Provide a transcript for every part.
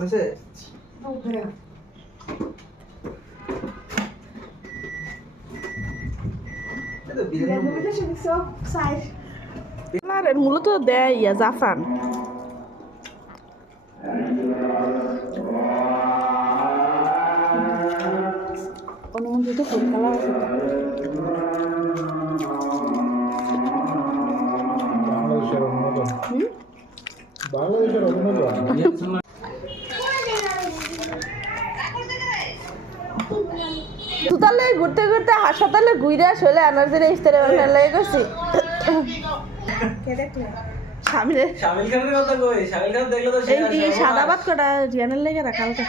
হয়েছে? মূলত দেয় ইয়া জাফরান। অনুমোদিত ফুল কালার আছে বাংলাদেশের অভিনন্দন। সুতালে ঘুরতে ঘুরতে হাসপাতালে ঘুরে আসলে আনার জন্য ইস্তারে বানার লাগে গেছি। শামিল খানের কথা কই, শামিল খান দেখলে তো এই সাদা ভাত কটা রিয়ানের লেগে রাখা কালকে।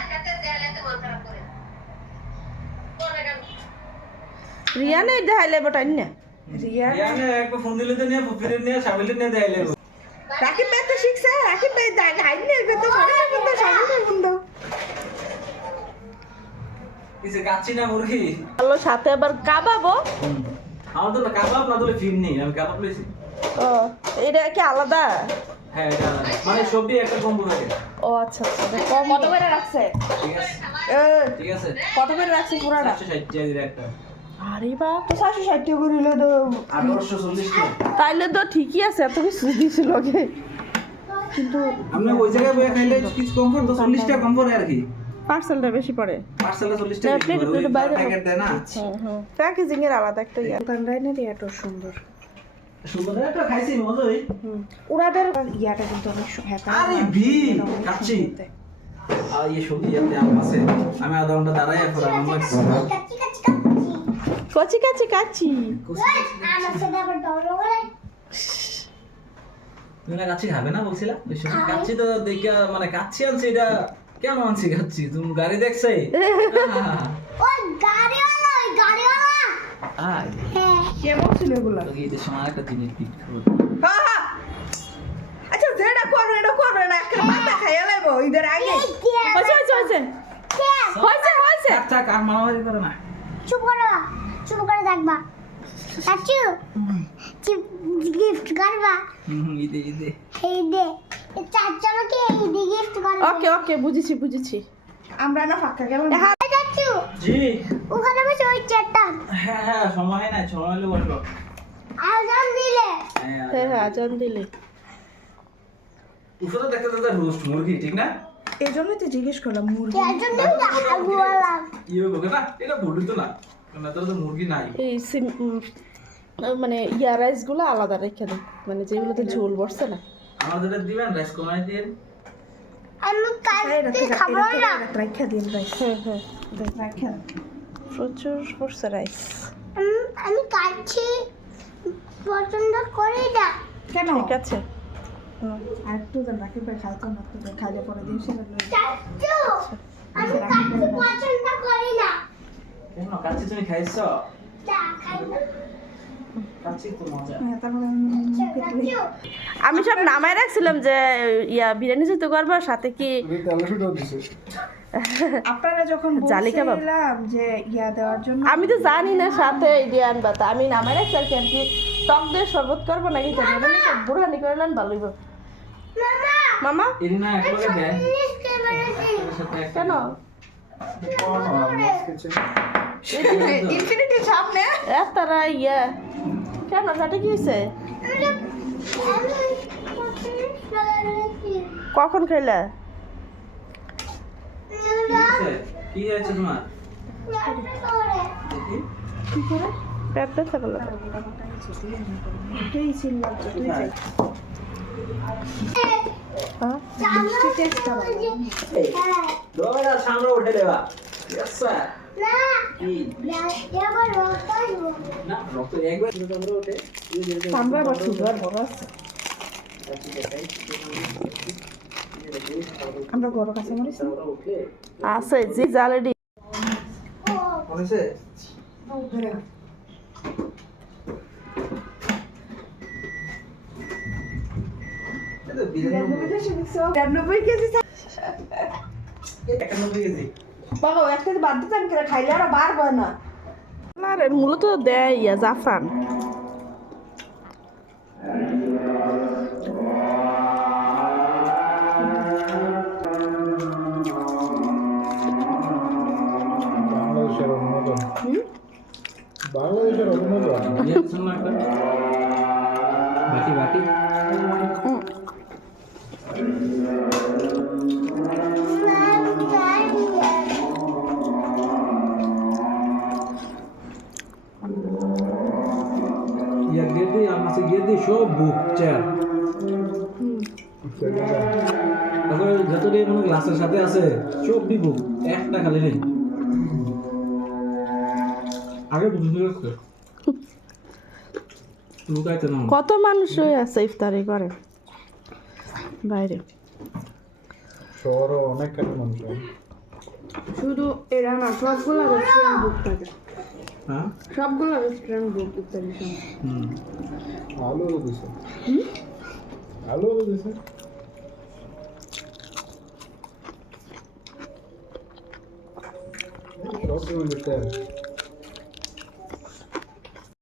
রিয়ানে দেখাইলে বটাই না রিয়ানে একবার ফোন দিলে তো নিয়ে ফিরে নিয়ে শামিল নিয়ে দেখাইলে রাকিব ভাই তো শিখছে, রাকিব ভাই গাইড নেই তো সবাই কিন্তু শামিল বন্ধু কিসে কাচ্চি না মুরগি হলো সাথে আবার কাবাবো। আমার তো কাবাব না দিলে ফির নেই, আমি কাবাব লইছি। ও এটা কি আলাদা? হ্যাঁ এটা আলাদা। মানে সবই একটা কম্বো থাকে। ও আচ্ছা আচ্ছা কত করে রাখছে? ঠিক আছে ঠিক আছে কত করে রাখছে পুরাটা? 760 টাকা দিয়ে একটা। আরে বাপ, তো 760 টাকা করে হলো তো 1840 টাকা। তাইলে তো ঠিকই আছে, এত কিছু দিছিল গে। কিন্তু আমরা ওই জায়গায় বসে খাইলে কিছু কম পড়ে, 40 টাকা কম পড়ে আর কি। পার্সেলটা বেশি পড়ে। পার্সেলটা 40 টাকা বেশি পড়ে, ওই প্যাকেট দেয় না। প্যাকেজিং এর আলাদা একটা ইয়া। দোকানটাই না এত সুন্দর সুন্দর একটা খাইছি মজাই। ওনাদের ইয়াটা কিন্তু অনেক হ্যাপি। আরে ভি কাচ্চি আর এই সবজি আছে আম আছে, আমি আধা ঘন্টা দাঁড়াই পর আম লাগছে। কচি কাচি কাচি তুমি না কাচ্চি খাবে না বলছিলা? কাচ্চি তো দেখে মানে কাচ্চি আনছি, এটা কেন আনছি কাচ্চি? তুমি গাড়ি দেখছে? ওই গাড়িওয়ালা আয় কে বলছিল এগুলা? তো এই দেশে আরেকটা জিনিস পিক করব। হ্যাঁ হ্যাঁ আচ্ছা যেটা করবে এটা করবে না, একটা মাথা খাইয়া লাইবো ঈদের আগে। হইছে হইছে হইছে হইছে হইছে আচ্ছা কার মারামারি করে না। চুপ করে দেখবা চাচু গিফট করবা ইদে এই দে চাচু আমাকে এই দে গিফট করবা। ওকে ওকে বুঝেছি বুঝেছি। আমরা না ফাঁকা গেলাম। চাচু জি ওখানে বসে ওই চেয়ারটা হ্যাঁ হ্যাঁ সময় নাই, সময় হলে বসো। আজান দিলে হ্যাঁ হ্যাঁ আজান দিলে। উপরে দেখতে দেখতে রোস্ট মুরগি ঠিক না? এই জন্যই তো জিজ্ঞেস করলাম মুরগি। এর জন্য আগুয়ালা ইয়ে বলবে না এটা বলি তো না, কারণ এত তো মুরগি নাই। এই মানে ইয়া রাইস গুলো আলাদা রেখে দেন, মানে যেগুলোতে ঝোল বসছে না। আমার যেটা দিবেন রাইস কমাই দিন। আমি কালকে খাবো না। রেখে দিন রাইস। হ্যাঁ হ্যাঁ রেখে প্রচুর বসছে রাইস। আমি কাচ্চি পছন্দ করি না। কেন? ঠিক আছে আর একটু দেন, রাকিব ভাই খাইতো না, একটু খাইলে পরে দিয়ে সেটা লই। চাচু আমি কাচ্চি পছন্দ করি না। কেন কাচ্চি তুমি খাইছো? চা খাই না। কাচ্চি তো মজা। চাচু আমি সব নামাই রাখছিলাম যে ইয়া বিরিয়ানি যেতে করবো, সাথে কি আপনারা যখন জালি কাবাব বলছিলাম যে ইয়া দেওয়ার জন্য আমি তো জানি না সাথে ইডিয়া আনবা, তা আমি নামাই রাখছি আর কি। আর কি টক দিয়ে শরবত করবো নাকি জানি না, বুড়ানি করলেন ভালোই হবে। মামা এরিনা একলগে দেয়। প্লিজ ক্যামেরা কেন ইনফিনিটির সামনে তারা ইয়া কেন কাটে কি হয়েছে? কখন খাইলা? কি হয়েছে তোমার? দেখি পেট ব্যথা বলো। এই সিলভার তুই যাই মিষ্টি টেস্ট করো। দোড়া সামনে উঠে দেবা। Yes sir. না কি এবার রক্ত আসবো। না রক্ত একবার সামনে উঠে আমরা আবার সুগার বড় আছে, আমরা গরু কাছে মরিস না। আছে জি জালেডি হয়েছে? এটা বিরিয়ানি 90 কেজি 91 কেজি। বাবা একটা বাদ দিতাম করে খাইলে আর বার হয় না। আরে মূলত দেয় ইয়া জাফরান। ইয়ে শোনো না একটা বাটি বাটি ইয়া গেদি আমাকে গেদি সব বুক চেয়ার তারপরে যতটি মনে গ্লাসের সাথে আছে সব বুক একটা খালি নেই আগে বুঝতে পারছো লুকাইতে না কত মানুষ হয়ে আছে ইফতারি করে বাইরে শহরও অনেক কাছে মানুষ হয়। শুধু এরা না সবগুলো রেস্টুরেন্ট বুক থাকে হ্যাঁ সবগুলো রেস্টুরেন্ট বুক ইত্যাদি সব হুম আলু দিছে আলু দিছে সব দিতে